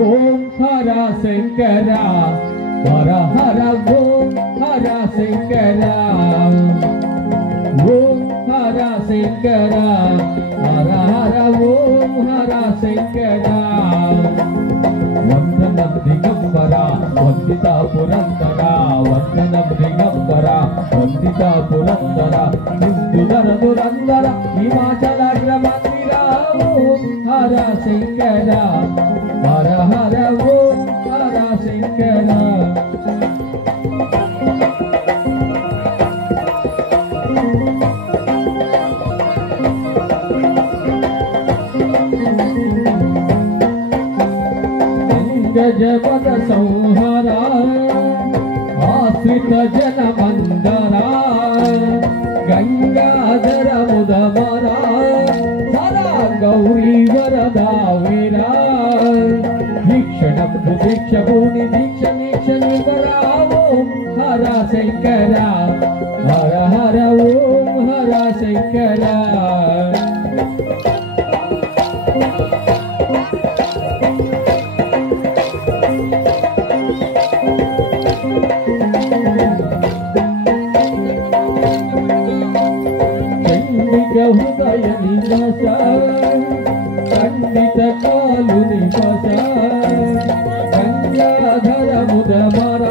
ఓం హర శంకర హర హర ఓం హర శంకర ఓం హర శంకర హర హర ఓం హర శంకర వందనం దిగంబర వందిత పురందర వందనం దిగంబర వందిత పురందర హిందుధర దురందర హిమాచలాగ్ర మందిర ఓం హర శంకర హర హర ఓం హర శంకర గజపద సంహర ఆశ్రిత జన మందర గంగాధర ముదమర హర గౌరీ వరదా వీరా దీక్షణం దీక్ష భూని దీక్ష దీక్ష నివరా ఓం హర శంకర హర హర ఓం హర శంకర హృదయ నివాస ఖండిత కాలు నివాస గంగాధర ముదమర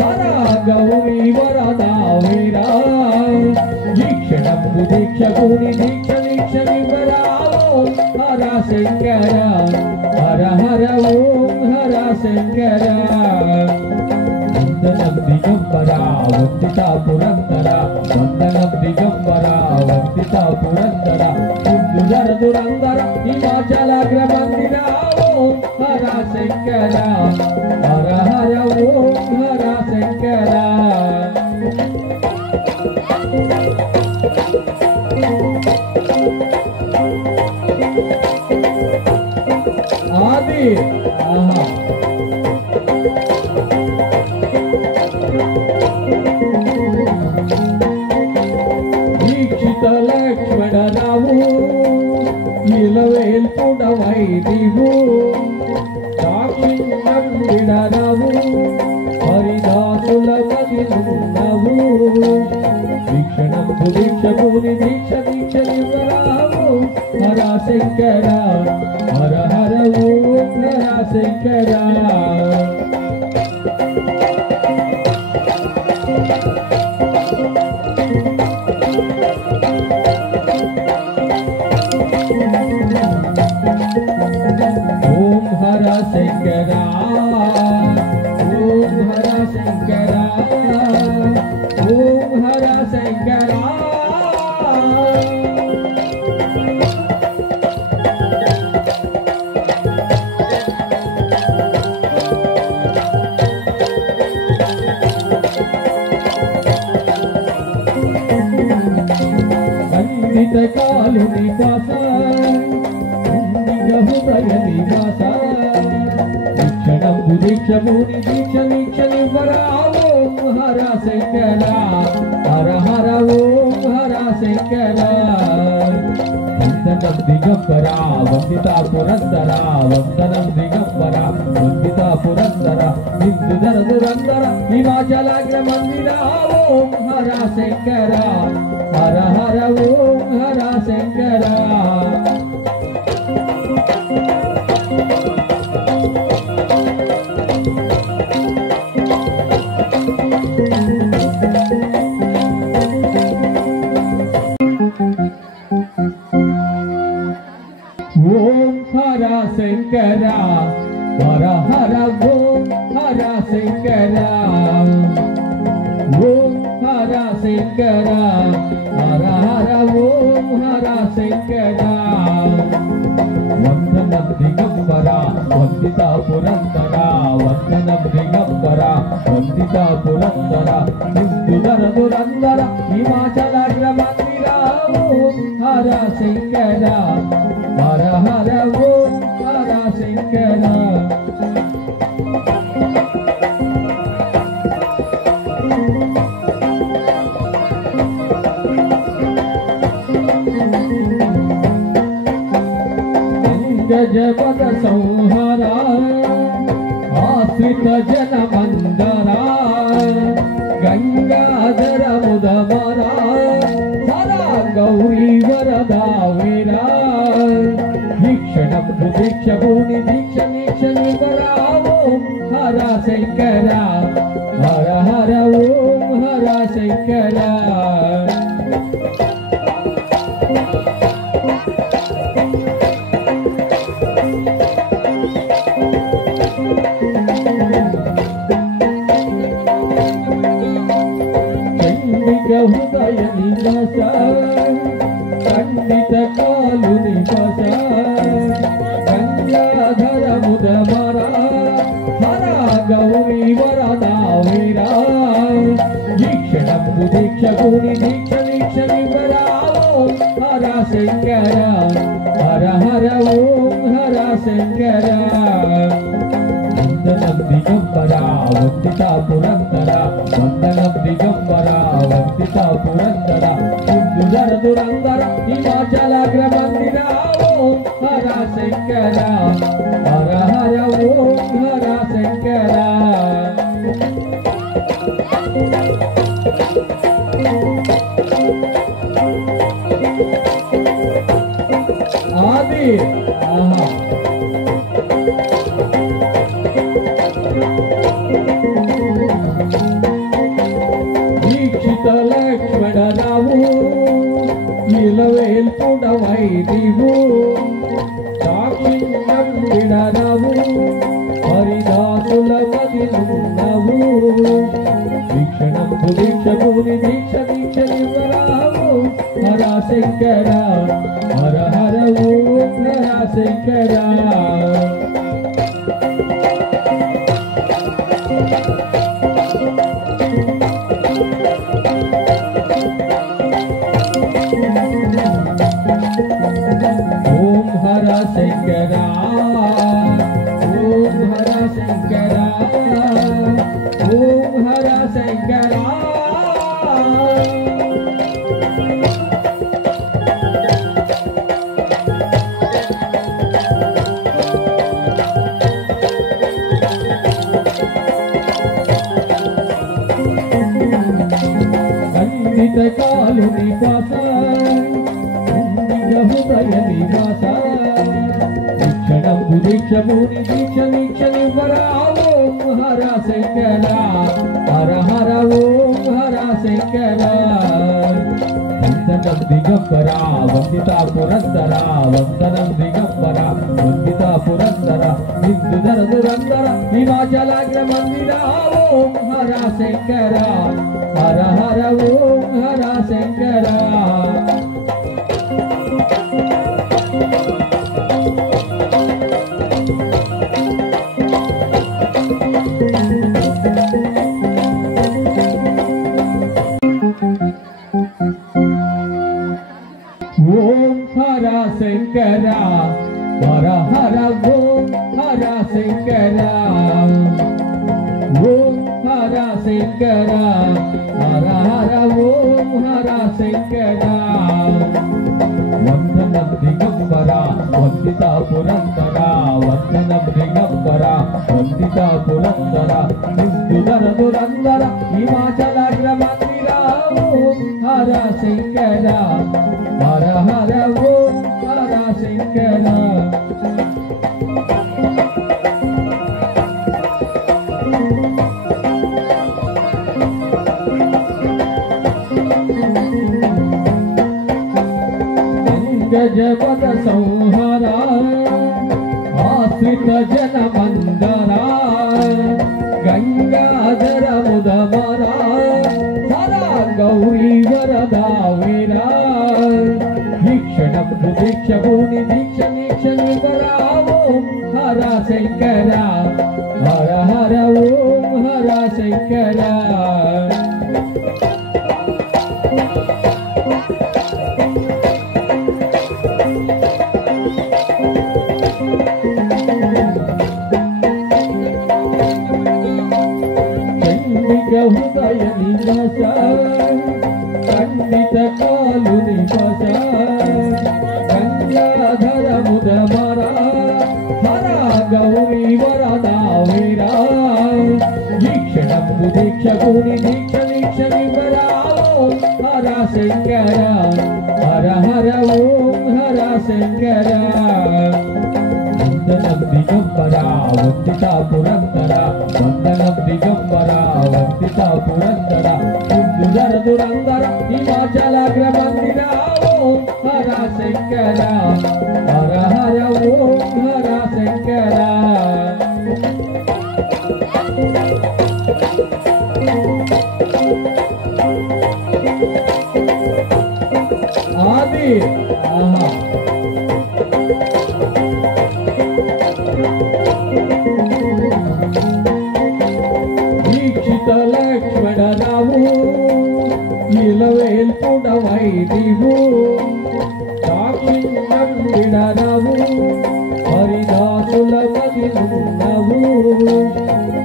హర గౌరీ వరదా వీరా దీక్షణము దీక్ష భూని దీక్ష దీక్ష నివరా ఓం హర శంకర హర హర ఓం హర శంకర వందనం దిగంబర వందిత పురందర వందనం దిగంబర వందిత పురందర హిందుధర దురందర హిమాచలాగ్ర మందిర ఓం హర శంకర హర హర ఓం హర శంకర ఆది ఆహా లక్ష్మణరావు ఇలవేల్పుడవై నీవు సాక్షిడరావు హరిదాసుల మదిలున్నావు దీక్షణంబు దీక్ష భూని దీక్ష దీక్ష నివరావు హర శంకర హర హర ఓం హర శంకర ఓం హర శంకర ఓం హర శంకర ఓం హర శంకర ఖండిత కాలు నివాస హృదయ నివాస దీక్షణంబు దీక్ష భూని దీక్ష దీక్ష నివరా ఓం హర శంకర హర హర ఓం హర శంకర వందనం దిగంబర వందిత పురందర వందనం దిగంబర వందిత పురందర హిందుధర దురందర హిమాచలాగ్ర మందిర ఓం హర శంకర హర హర ఓం హర శంకర ఓం హర శంకర హర హర ఓం హర శంకర ఓం హర శంకర హర హర ఓం హర శంకర వందనం దిగంబర వందిత పురందర వందనం దిగంబర వందిత పురందర హిందుధర దురందర హిమాచలాగ్ర మందిర ఓం హర శంకర హర హర ఓం హర శంకర గజపద సంహార ఆశ్రిత జనమందరా గంగాధర ముదమరా హరా గౌరీ వరదా వీరా దీక్షణం దీక్షభూని దీక్ష దీక్ష నివరావో హర శంకర హర హర ఓం హర శంకర హృదయ నివాస ఖండిత కాలు నివాస గంగాధర ముదమర హర గౌరీ వరదా వీరా దీక్షణము దీక్షభూని దీక్ష దీక్ష నివరావో హర శంకర హర హర ఓం హర శంకర వందనం దిగంబర వందిత పురందర వందనం దిగంబర వందిత పురందర సింధుధర దురందర హిమాచలాగ్రమందిర ఓం హర శంకర హర హర ఓం హర శంకర ఆది ఆహా లక్ష్మణరావు ఇలవేల్పుడవై నీవు సాక్షిణ్యం విడరావు హరిదాసుల మదినున్నావు దీక్షణంబు దీక్షభూని దీక్ష దీక్ష నివరావు హర శంకర హర హర ఓం హర శంకర ఓం హర శంకర ఓం హర శంకర ఓం హర శంకర ఖండిత కాలు నివాస హృదయ నివాస దీక్షణంబు దీక్షభూని దీక్ష దీక్ష నివరావో హర శంకర హర హర ఓం హర శంకర వందనం దిగంబర వందిత పురందర వందనం దిగంబర వందిత పురందర సింధుధర దురందర హిమాచలాగ్రమందిర ఓం హర శంకర హర హర ఓం హర శంకర ఓం హర శంకర హర హర ఓం హర శంకర ఓం హర శంకర హర హర ఓం హర శంకర వందనం దిగంబర వందిత పురందర వందనం దిగంబర వందిత పురందర సింధుధర దురందర హిమాచలాగ్రమందిర ఓం హర శంకర హర హర ఓం హర శంకర గజపద సంహార ఆశ్రిత జనమందరా గంగాధర ముదమర హర గౌరీ వరదా వీరా దీక్షణంబు దీక్షభూని దీక్ష దీక్ష నివరావో హర శంకర హర హర ఓం హర శంకర హృదయ నివాస ఖండిత కాలు నివాస గంగాధర ముదమర దీక్షకుని దీక్ష దీక్ష వివరా ఓం హర శంకర హర హర ఓం హర శంకర వందనం దిగంబరా వందిత పురందర వందనం దిగంబరా వందిత పురందర సింధుధర దురందర హిమాచలాగ్ర మందిర ఓం హర శంకర హర హర ఓం హర శంకర ఆది ఆహా దీక్షిత లక్ష్మణరావు ఇలవేల్పుడవై నీవు సాక్షిణ్యం విడరావు హరిదాసుల మదినున్నవు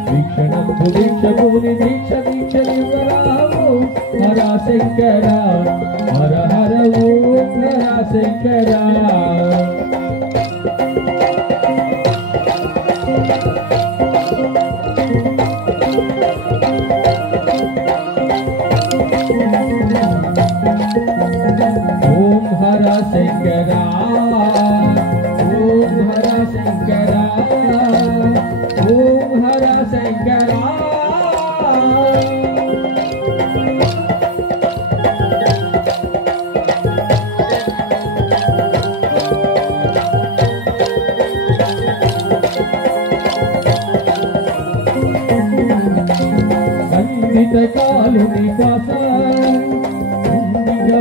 దీక్షణంబు దీక్షకుని దీక్ష దీక్ష వివరావు హర శంకర హర హర ఓం హర శంకర ఓం హర శంకర ఓం హర శంకర ఓం హర శంకర ఖండిత కాలు నివాస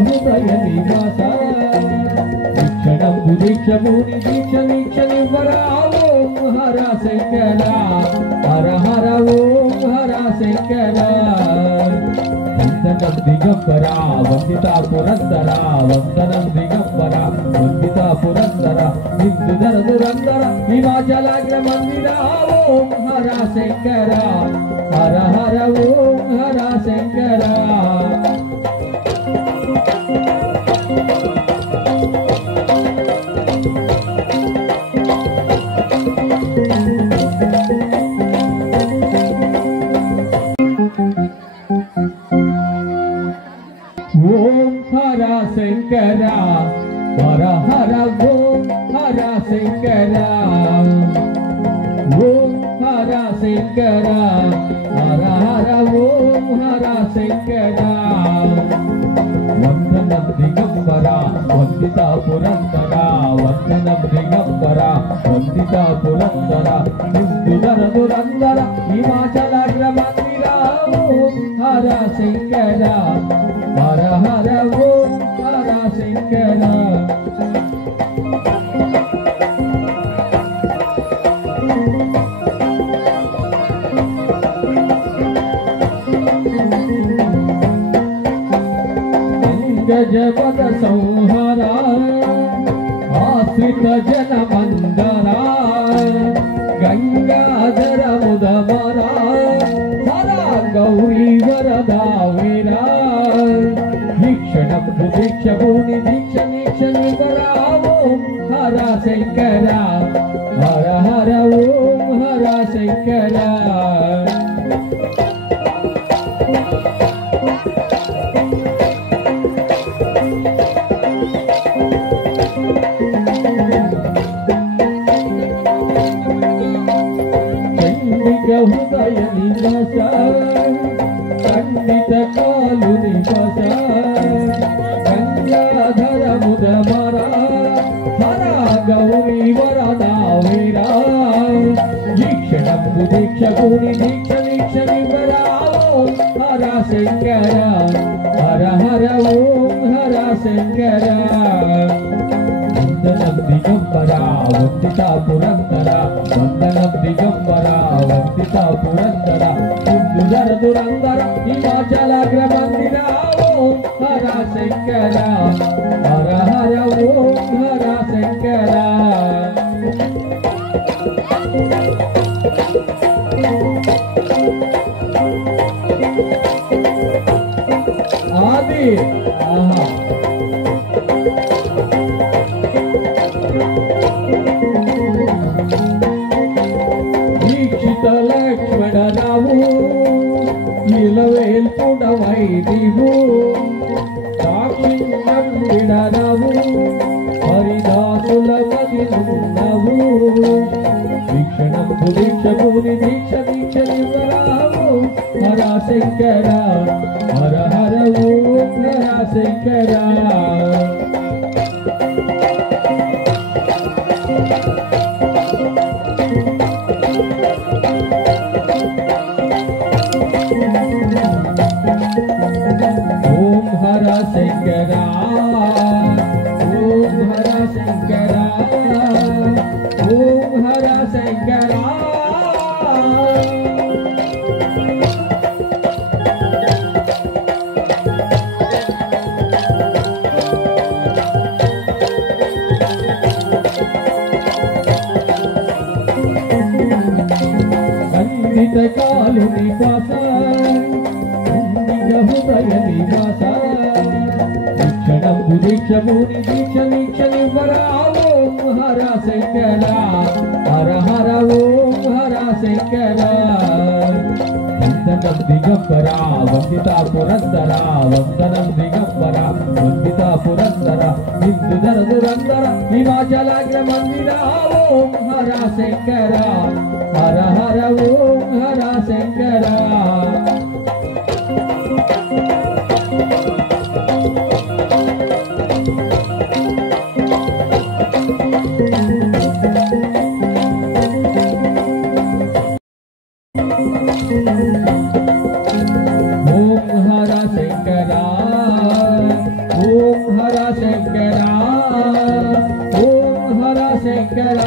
హృదయ నివాస దీక్షణంబు దీక్షముని దీక్ష దీక్ష వివరా ఓం హర శంకర హర హర ఓం హర శంకర వందనం దిగంబరా వందిత పురందర వందనం దిగంబరా వందిత పురందర సింధుధర దురందర హిమాచలాగ్ర మందిర ఓం హర శంకర హర హర ఓం హర శంకర ఓం హర శంకర హర హర ఓం హర శంకర ఓం హర శంకర హర హర ఓం హర శంకర వందనం దిగంబరా వందిత పురందర వందనం దిగంబరా వందిత పురందర సింధుధర దురందర హిమాచలాగ్ర మందిర ఓం హర శంకర హర హర ఓం హర శంకర గజపద సంహార ఆశ్రిత జన మందర గంగాధర ముదమర హర గౌరీ వరదా వీరా దీక్షణంబు దీక్షముని దీక్ష దీక్ష వివరా ఓం హర శంకర హర హర ఓం హర శంకర హృదయ నివాస ఖండిత కాలు నివాస గంగాధర ముదమర హర గౌరీ వరదా వీరా దీక్షణంబు దీక్షకుని దీక్ష దీక్ష వివరా ఓం హర శంకర హర హర ఓం హర శంకర వందనం దిగంబరా వందిత పురందర వందనం దిగంబరా వందిత పురందర సింధుధర దురందర హిమాచలాగ్ర మందిర ఓం హర శంకర హర హర ఓం హర శంకర ఆది ఆహా దీక్షిత లక్ష్మణరావు నీవు దాక్షిణ్యం విడనవు హరిదాసుల మదినున్నవు దీక్షణంబు దీక్షముని దీక్ష దీక్షనివ్వరావు హర శంకర హర హర ఓం హర శంకర ఓం హర శంకర ఓం హర శంకర ఓం హర శంకర ఖండిత కాలు నివాస హృదయ నివాస దీక్షణంబు దీక్షముని దీక్ష దీక్షనివ్వరావు హర శంకర హర హర ఓం హర శంకర వందనం దిగంబర వందిత పురందర వందనం దిగంబర వందిత పురందర హిందుధర దురందర హిమాచలాగ్ర మందిర ఓం హర శంకర హర హర ఓం హర శంకర ఓం హర శంకర ఓం హర శంకర ఓం హర శంకర